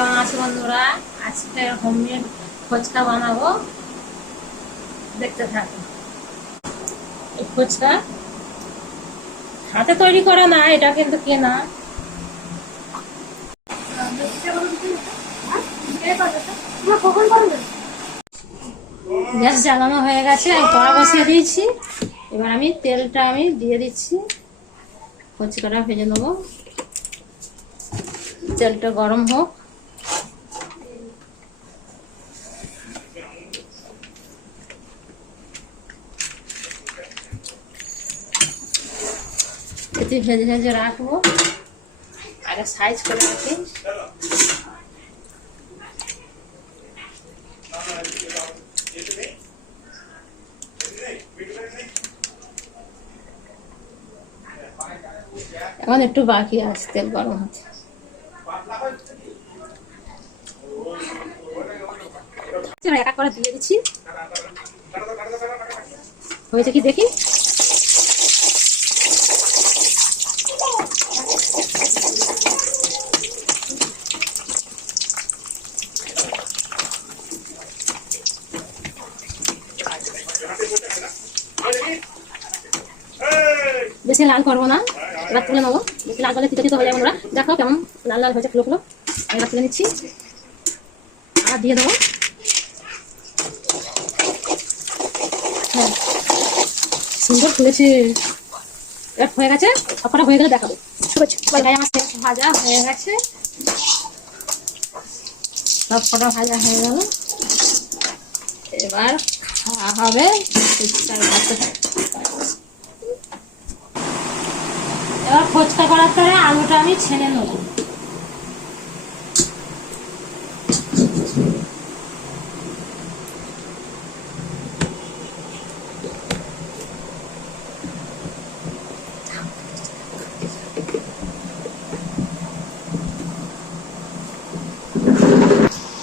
কেমন আছো বন্ধুরা? আজকে হোমমেড ফুচকা বানাবো, দেখতে থাকো। এই ফুচকা হাতে তৈরি করা না, এটা কিন্তু কেনা। গ্যাস জ্বালানো হয়ে গেছে, আমি কড়া বসিয়ে দিয়েছি। এবার আমি তেলটা দিয়ে দিচ্ছি, ফুচকাটা ভেজে নেবো। তেলটা গরম হোক। এতে ভেজে ভেজে রাখবো, আগে সাইজ করে রাখি। এখন একটু বাকি আছে, তেল গরম হচ্ছে। এক এক করে দিয়ে দিচ্ছি, হয়েছে কি দেখি। বেশি লাল করবো না, এবার তুলে নেবো। বেশি লাল করলে তিতো তিতো হয়ে যাবে। বন্ধুরা দেখো কেমন লাল লাল হয়েছে, ফুলো ফুলো। এবার তুলে নিচ্ছি, আবার দিয়ে দেবো। হ্যাঁ, সুন্দর ফুলেছে। এবার হয়ে গেছে, সবকটা হয়ে গেলে দেখাবো। আমার ভাজা হয়ে গেছে, সবকটা ভাজা হয়ে গেল। এবার খাওয়া হবে। এবার ফুচকা করার পরে আলুটা আমি ছেড়ে নেব।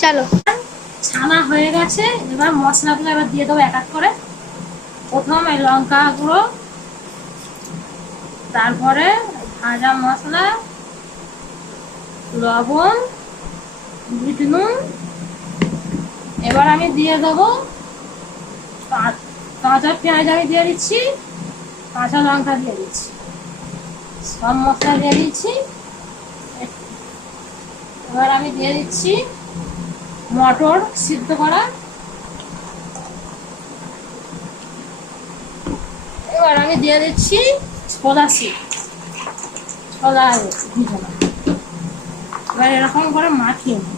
চলো, ছানা হয়ে গেছে। এবার মশলাগুলো এবার দিয়ে দেবো এক এক করে। প্রথমে লঙ্কা গুঁড়ো, তারপরে ভাজা মশলা, লবণ, বিট নুন। এবার আমি দিয়ে দেবো কাঁচা পেঁয়াজ, আমি দিয়ে দিচ্ছি, কাঁচা লঙ্কা দিয়ে দিচ্ছি, সব মশলা দিয়ে দিচ্ছি। এবার আমি দিয়ে দিচ্ছি মটর সিদ্ধ করা। এবার আমি দিয়ে দিচ্ছি ছোলা ভিজানো। এবার এরকম করে মাখিয়ে নেব।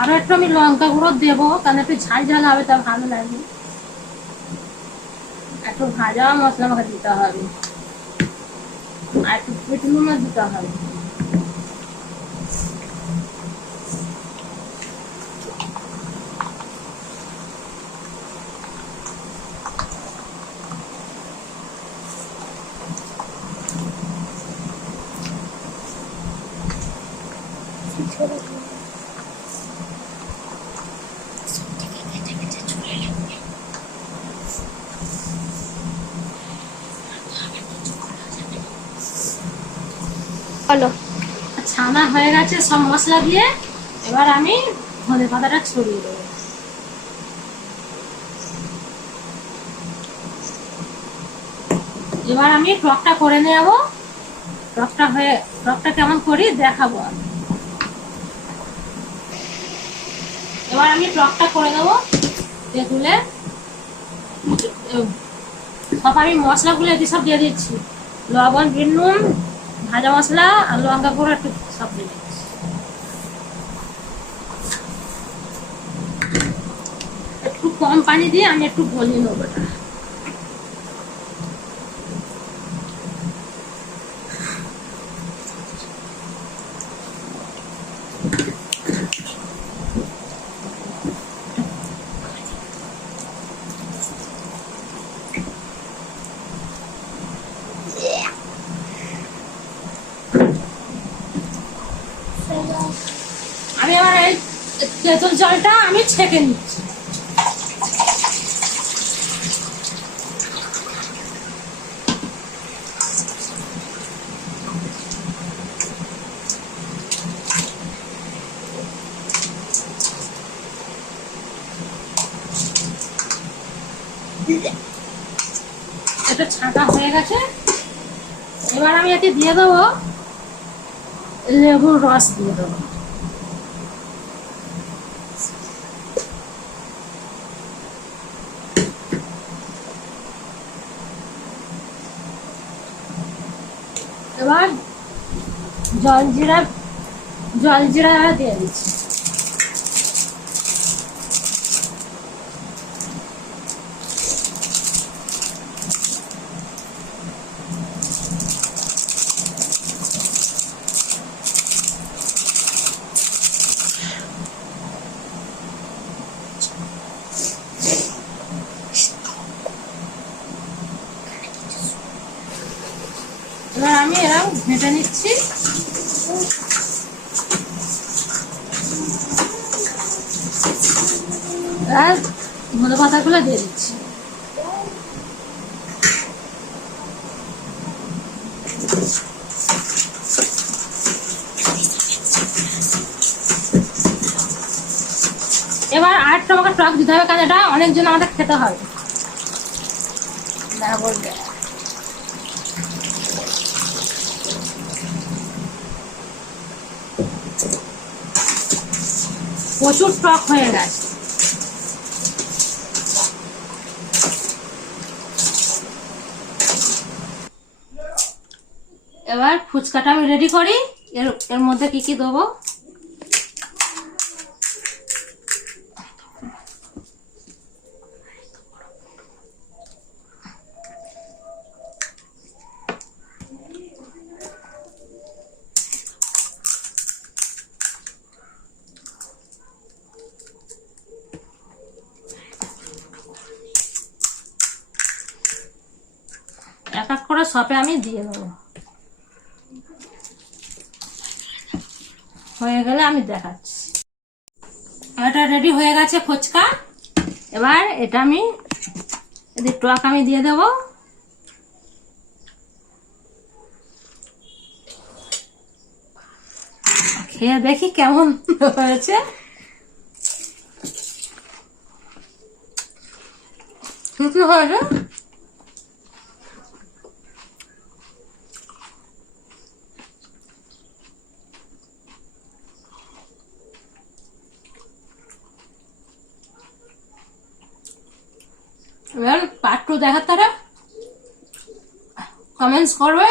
আরো একটু আমি লঙ্কা গুঁড়ো দেবো, কারণ একটু ঝাল ঝাল হবে, তা ভালো লাগবে। একটু ভাজা মশলা আমাকে দিতে হবে, আর একটু বিট নুনও দিতে হবে। হলো, ছানা হয়ে গেছে সব মশলা দিয়ে। এবার আমি ধনে পাতাটা ছড়িয়ে দেবো। এবার আমি টকটা করে নেবো। টকটা কেমন করি দেখাবো আমি। এবার আমি টকটা করে দেবো তেঁতুলে। সব আমি মশলাগুলো এটি সব দিয়ে দিচ্ছি, লবণ, বিট নুন, ভাজা মশলা আর লঙ্কা গুঁড়ো একটু সব দিয়ে দিচ্ছি। একটু কম পানি দিয়ে আমি একটু গলিয়ে নেবো এটা। আমি আবার এই তেঁতুল জলটা আমি ছেঁকে নিচ্ছি। এটা ছাঁকা হয়ে গেছে। এবার আমি এতে দিয়ে দেবো লেবুর রস দিয়ে দেবো। এবার জলজিরা দিয়ে দিচ্ছি। এবার আমি এরকম ঘেঁটে নিচ্ছি। আর ধনে পাতাগুলো দিয়ে দিচ্ছি। এবার আর আমাকে টক দিতে হবে, কারণ এটা অনেকজন আমাদের খেতে হবে। না বলবে প্রচুর টক হয়ে গেছে। এবার ফুচকাটা আমি রেডি করি। এর মধ্যে কি কি দেবো? এক এক করে সপে আমি দিয়ে দেবো। হয়ে গেলে আমি দেখাচ্ছি। এটা রেডি হয়ে গেছে ফুচকা। এবার এটা আমি টক আমি দিয়ে দেবো। খেয়ে দেখি কেমন হয়েছে। কি হয়েছে? এবার পার্ট 2 দেখার তারা কমেন্টস করবে।